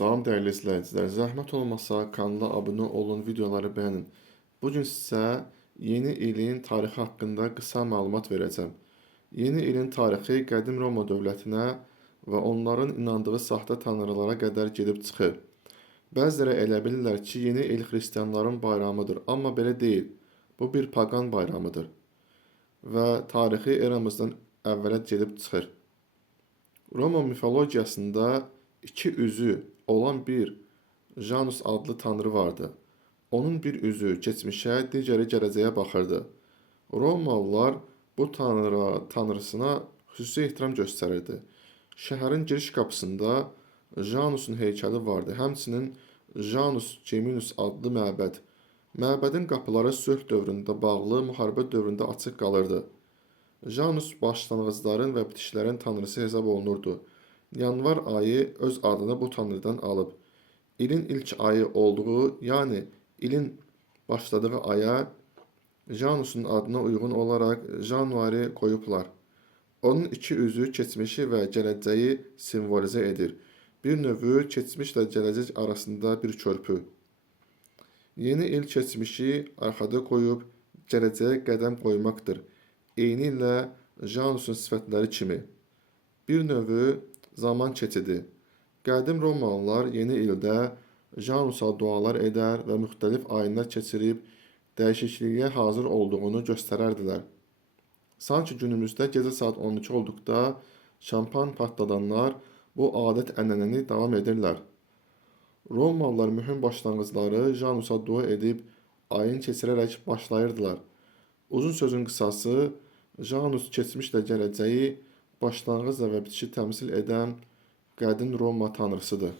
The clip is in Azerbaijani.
Salam dəyərli izləyicilər. Zəhmət olmasa kanala abunə olun, videoları bəyənin. Bu gün sizə yeni ilin tarixi haqqında qısa məlumat verəcəm. Yeni ilin tarixi qədim Roma dövlətinə və onların inandığı saxta tanrılara qədər gedib çıxır. Bəziləri elə bilirlər ki, yeni il xristianların bayramıdır, amma belə deyil. Bu bir paqan bayramıdır və tarixi eramızdan əvvələ gedib çıxır. Roma mifologiyasında iki üzü olan bir Janus adlı tanrı vardı. Onun bir üzü keçmişə, digəri gələcəyə baxırdı. Romalılar bu tanrısına xüsusi ehtiram göstərirdi. Şəhərin giriş qapısında Janusun heykəli vardı. Həmçinin Janus Geminus adlı məbəd. Məbədin qapıları sülh dövründə bağlı, müharibə dövründə açıq qalırdı. Janus başlanğıcların və bitişlərin tanrısı hesab olunurdu. Yanvar ayı öz adını bu tanrıdan alıb. İlin ilk ayı olduğu, yəni ilin başladığı aya Janusun adına uyğun olaraq Januari qoyublar. Onun iki üzü keçmişi və gələcəyi simvolizə edir. Bir növü keçmişlə gələcək arasında bir körpü. Yeni il keçmişi arxada qoyub gələcəyə qədəm qoymaqdır. Eynilə Janusun sifətləri kimi. Bir növü zaman keçidi. Qədim Romalılar yeni ildə Janusa dualar edər və müxtəlif ayinlər keçirib dəyişikliyə hazır olduğunu göstərərdilər. Sanki günümüzdə gecə saat 12 olduqda şampan partladanlar bu adət-ənənəni davam edirlər. Romalılar mühüm başlanğıcları Janusa dua edib ayin keçirərək başlayırdılar. Uzun sözün qısası, Janus keçmişlə gələcəyi, başlanğıc və bitişi təmsil edən qədim Roma tanrısıdır.